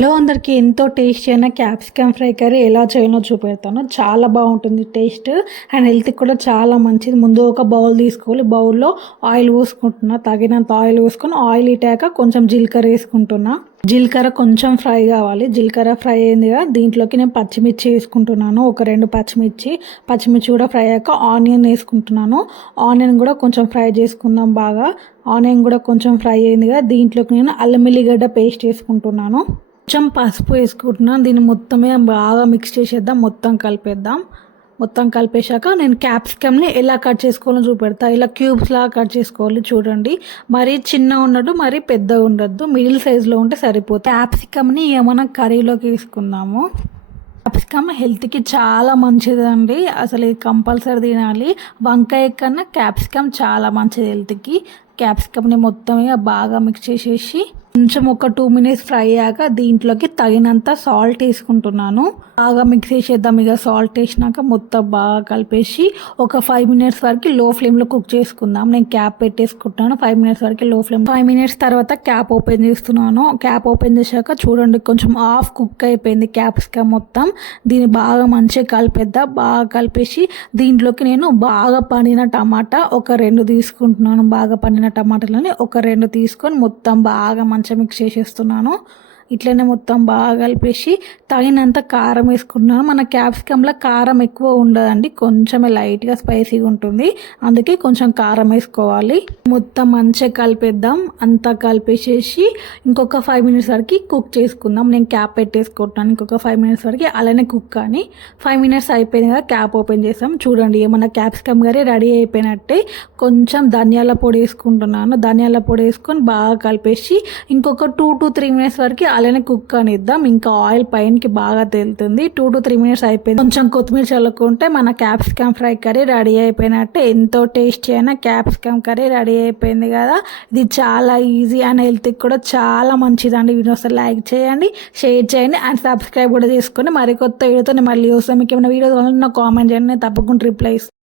Hello అందరికీ ఎంతో tasty అయిన క్యాప్సికమ్ ఫ్రై కర్రీ ఎలా చేయాలో చూపెడతాను. చాలా బాగుంటుంది టేస్ట్ అండ్ హెల్త్కి కూడా చాలా మంచిది. ముందు ఒక బౌల్ తీసుకోవాలి. బౌల్లో ఆయిల్ పోసుకుంటున్నా. తగినంత ఆయిల్ పోసుకొని ఆయిల్ ఇటాక కొంచెం జీలకర్ర వేసుకుంటున్నా. జీలకర్ర కొంచెం ఫ్రై కావాలి. జీలకర్ర ఫ్రై అయిందిగా దీంట్లోకి నేను పచ్చిమిర్చి వేసుకుంటున్నాను. ఒక రెండు పచ్చిమిర్చి పచ్చిమిర్చి కూడా ఫ్రై అయ్యాక ఆనియన్ వేసుకుంటున్నాను. ఆనియన్ కూడా కొంచెం ఫ్రై చేసుకుందాం బాగా. ఆనియన్ కూడా కొంచెం ఫ్రై అయిందిగా దీంట్లోకి నేను అల్లం ఎల్లిగడ్డ పేస్ట్ వేసుకుంటున్నాను. కొంచెం పసుపు వేసుకుంటున్నాను. దీన్ని మొత్తమే బాగా మిక్స్ చేసేద్దాం. మొత్తం కలిపేద్దాం. మొత్తం కలిపేశాక నేను క్యాప్సికమ్ని ఎలా కట్ చేసుకోవాలో చూపెడతా. ఇలా క్యూబ్స్ లాగా కట్ చేసుకోవాలి చూడండి. మరీ చిన్న ఉండదు మరీ పెద్దగా ఉండద్దు మిడిల్ సైజులో ఉంటే సరిపోతుంది. క్యాప్సికమ్ని ఏమైనా కర్రీలోకి వేసుకుందాము క్యాప్సికమ్ హెల్త్కి చాలా మంచిదండి. అసలు ఇది కంపల్సరీ తినాలి. వంకాయ కన్నా క్యాప్సికమ్ చాలా మంచిది హెల్త్కి క్యాప్సికమ్ని మొత్తం బాగా మిక్స్ చేసేసి కొంచెం ఒక టూ మినిట్స్ ఫ్రై అయ్యాక దీంట్లోకి తగినంత సాల్ట్ వేసుకుంటున్నాను. బాగా మిక్స్ చేసేద్దాం. ఇక సాల్ట్ వేసినాక మొత్తం బాగా కలిపేసి ఒక ఫైవ్ మినిట్స్ వరకు లో ఫ్లేమ్లో కుక్ చేసుకుందాం. నేను క్యాప్ పెట్టేసుకుంటున్నాను ఫైవ్ మినిట్స్ వరకు లో ఫ్లేమ్ ఫైవ్ మినిట్స్ తర్వాత క్యాప్ ఓపెన్ చేస్తున్నాను. క్యాప్ ఓపెన్ చేశాక చూడండి కొంచెం హాఫ్ కుక్ అయిపోయింది క్యాప్సికమ్ మొత్తం. దీన్ని బాగా మంచిగా కలిపేద్దాం. బాగా కలిపేసి దీంట్లోకి నేను బాగా పండిన టమాటా ఒక రెండు తీసుకుంటున్నాను. బాగా పండిన టమాటాలని ఒక రెండు తీసుకొని మొత్తం బాగా మంచిగా మిక్స్ చేసేస్తున్నాను. ఇట్లనే మొత్తం బాగా కలిపేసి తగినంత కారం వేసుకుంటున్నాను మన క్యాప్సికంలో కారం ఎక్కువ ఉండదండి. కొంచెమే లైట్గా స్పైసీగా ఉంటుంది. అందుకే కొంచెం కారం వేసుకోవాలి. మొత్తం మంచిగా కలిపేద్దాం. అంతా కలిపేసేసి ఇంకొక ఫైవ్ మినిట్స్ వరకు కుక్ చేసుకుందాం. నేను క్యాప్ పెట్టేసుకుంటున్నాను. ఇంకొక ఫైవ్ మినిట్స్ వరకు అలానే కుక్ కానీ ఫైవ్ మినిట్స్ అయిపోయింది కదా క్యాప్ ఓపెన్ చేసాం. చూడండి ఏమన్నా క్యాప్సికమ్ కర్రీ రెడీ అయిపోయినట్టే కొంచెం ధనియాల పొడి వేసుకుంటున్నాను. ధనియాల పొడి వేసుకొని బాగా కలిపేసి ఇంకొక టూ టు త్రీ మినిట్స్ వరకు అలానే కుక్ అనిద్దాం. ఇంకా ఆయిల్ పైనకి బాగా తేలుతుంది. టూ టు త్రీ మినిట్స్ అయిపోయింది. కొంచెం కొత్తిమీర చల్లుకుంటే మన క్యాప్సికమ్ ఫ్రై కర్రీ రెడీ అయిపోయినట్టే. ఎంతో టేస్టీ అయిన క్యాప్సికమ్ కర్రీ రెడీ అయిపోయింది కదా. ఇది చాలా ఈజీ అండ్ హెల్త్కి కూడా చాలా మంచిదండి. వీడియో లైక్ చేయండి షేర్ చేయండి అండ్ సబ్స్క్రైబ్ కూడా చేసుకొని మరికొత్త వీడియోతో మళ్ళీ వస్తాను. మీకు ఏమైనా వీడియో కావాలన్నా కామెంట్ చేయండి. నేను తప్పకుండా రిప్లై ఇస్తాను